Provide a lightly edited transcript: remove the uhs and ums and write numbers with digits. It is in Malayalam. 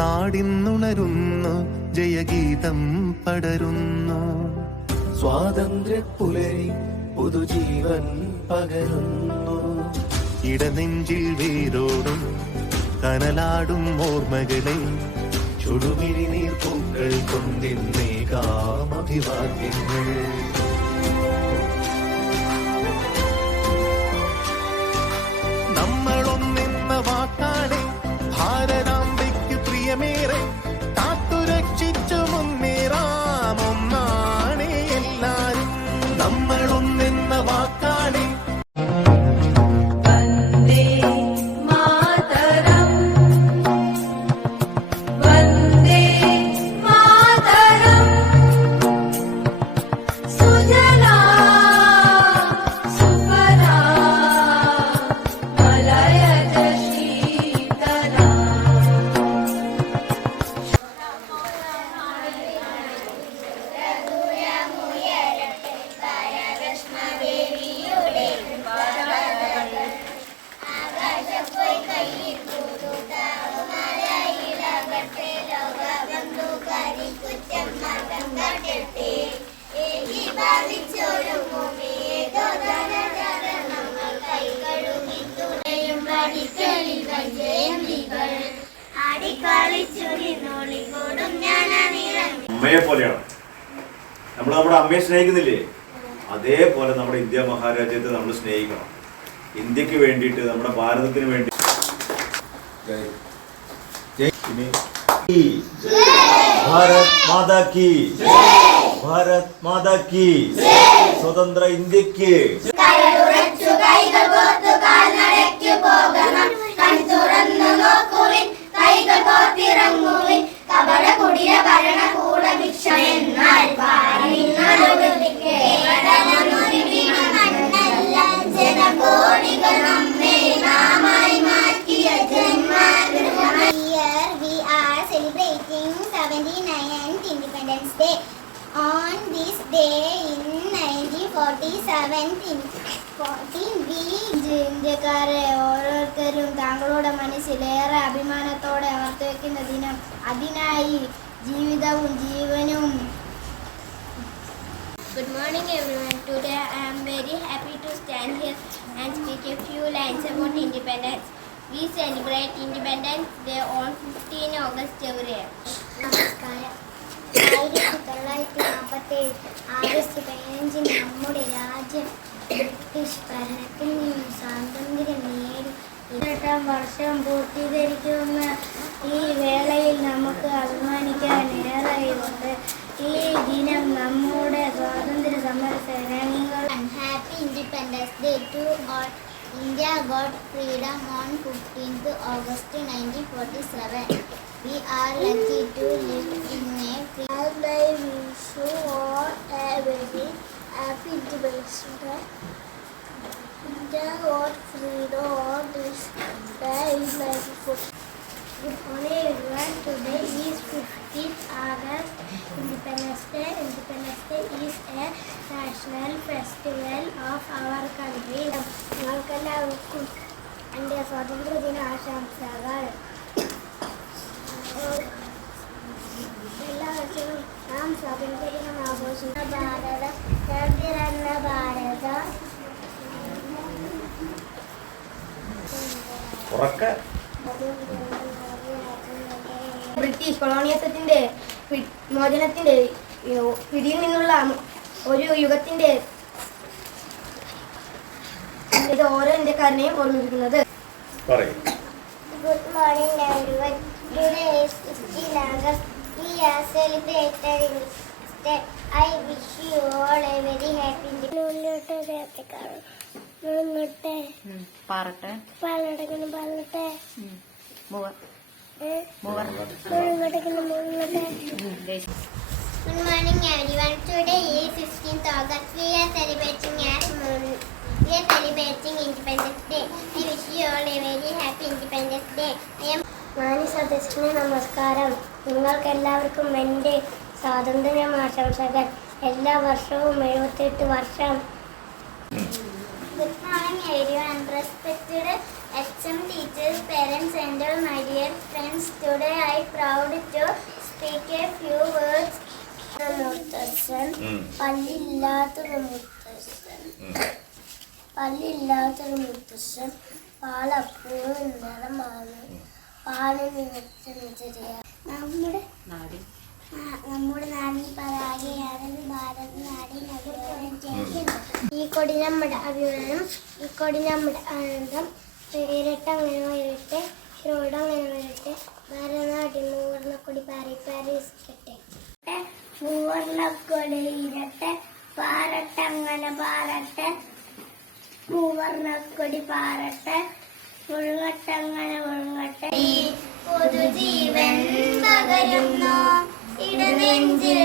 നാടിന്നുണരുന്നു, ജയഗീതം പടരുന്നു. സ്വാതന്ത്ര്യപ്പുലരി പുതുജീവൻ പകരുന്നു. ഇടനെഞ്ചിൽ വേരോടും കനലാടും ഓർമ്മകളെ ചുടുമിഴി നീർപ്പൂക്കൾ കൊണ്ടിന്നേകാം അഭിവാദ്യങ്ങൾ. നമ്മളൊന്നെന്ന വാക്കാണ് ഭാരതാംബയ്ക്ക് പ്രിയമേറെ. കാത്തുരക്ഷിച്ചു മുന്നേറാം ഒന്നാണ് എല്ലാരും. നമ്മളൊന്നെന്ന വാക്കാണ്. അമ്മയെ പോലെയാണ് നമ്മൾ നമ്മുടെ അമ്മയെ സ്നേഹിക്കുന്നില്ലേ, അതേപോലെ നമ്മുടെ ഇന്ത്യ മഹാരാജ്യത്തെ നമ്മൾ സ്നേഹിക്കണം. ഇന്ത്യക്ക് വേണ്ടിയിട്ട്, നമ്മുടെ ഭാരതത്തിന് വേണ്ടി. ഭാരത് മാതാ കി, ഭാരത് മാതാ കി, സ്വതന്ത്ര ഇന്ത്യക്ക്. Independence Day. On this day in 1947, ഇന്ത്യക്കാരെ ഓരോരുത്തരും തങ്ങളുടെ മനസ്സിലേറെ അഭിമാനത്തോടെ ഓർത്തുവെക്കുന്ന ദിനം. അതിനായി ജീവിതവും ജീവനും. Good morning everyone. Today I am very happy to stand here and speak a few lines about independence. We celebrate Independence Day on 15 August every year. നമസ്കാരം. 1947 ആഗസ്റ്റ് 15 നമ്മുടെ രാജ്യം ബ്രിട്ടീഷ് ഭരണത്തിൽ നിന്നും സ്വാതന്ത്ര്യം നേടി 18 വർഷം പൂർത്തീകരിക്കുന്ന ഈ വേളയിൽ നമുക്ക് അഭിമാനിക്കാൻ ഏറെയുണ്ട്. ഈ ദിനം നമ്മുടെ സ്വാതന്ത്ര്യ സമര സേനാനികൾ. Happy Independence Day to all. India got freedom on 15th August 1947. We are lucky to live in a free. And I wish you all a very happy Independence Day. India got freedom on this day in 1947. Good morning everyone. Today is 15th August, Independence Day. Independence Day is a national festival of our country. നിങ്ങൾക്കെല്ലാവർക്കും എൻ്റെ സ്വാതന്ത്ര്യദിന ആശംസകൾ. എല്ലാ വർഷവും നാം സ്വാതന്ത്ര്യദിനം ആഘോഷിക്കുന്ന ഭാരതം പിറന്ന ഭാരതം. ബ്രിട്ടീഷ് കൊളോണിയത്തിന്റെ മോചനത്തിന്റെ പിടിയിൽ നിന്നുള്ള ഒരു യുഗത്തിന്റെ ഇത് ഓരോ ഇന്ത്യക്കാരനെയും ഓർമ്മിപ്പിക്കുന്നത്. Good morning everyone. Today is 15 August. We are celebrating Independence Day. I wish you all a very happy Independence Day. Good morning everyone. Today is 15th August. We are celebrating Independence Day. I wish you all a very happy Independence Day. സദസ്സിന് നമസ്കാരം. നിങ്ങൾക്കെല്ലാവർക്കും എൻ്റെ സ്വാതന്ത്ര്യ ആശംസകൾ. എല്ലാ വർഷവും 78 വർഷം. Good morning everyone. Respected HM teachers, parents and all my dear friends. Today I proudly speak a few words. മുത്തശ്ശൻ പല്ലില്ലാത്തൊരു മുത്തശ്ശൻ പല്ലില്ലാത്തൊരു മുത്തശ്ശൻ പാലപ്പൂവ് നിറമാണ് പാല് നിറച്ചെറിയ നമ്മുടെ നാടിൻ പതാകയാണ് ഭാരതനാടിൻ ഈ കൊടി നമ്മുടെ അഭിമാനം ഈ കൊടി നമ്മുടെ ആനന്ദം ഇരട്ടങ്ങനെ വരട്ടെ റോഡങ്ങനെ വരട്ടെ ഭാരതനാട്ടിൽ മൂവർണ്ണക്കൊടി പാറി പാറിക്കട്ടെ മൂവർണ്ണക്കൊടി ഇരട്ടെ പാറട്ടങ്ങനെ പാറട്ടെ മൂവർണ്ണക്കൊടി പാറട്ടെ മുഴുകട്ടങ്ങനെ മുഴുകട്ടെ പൊതുജീവൻ പകരുന്നു ഇടനെഞ്ചിൽ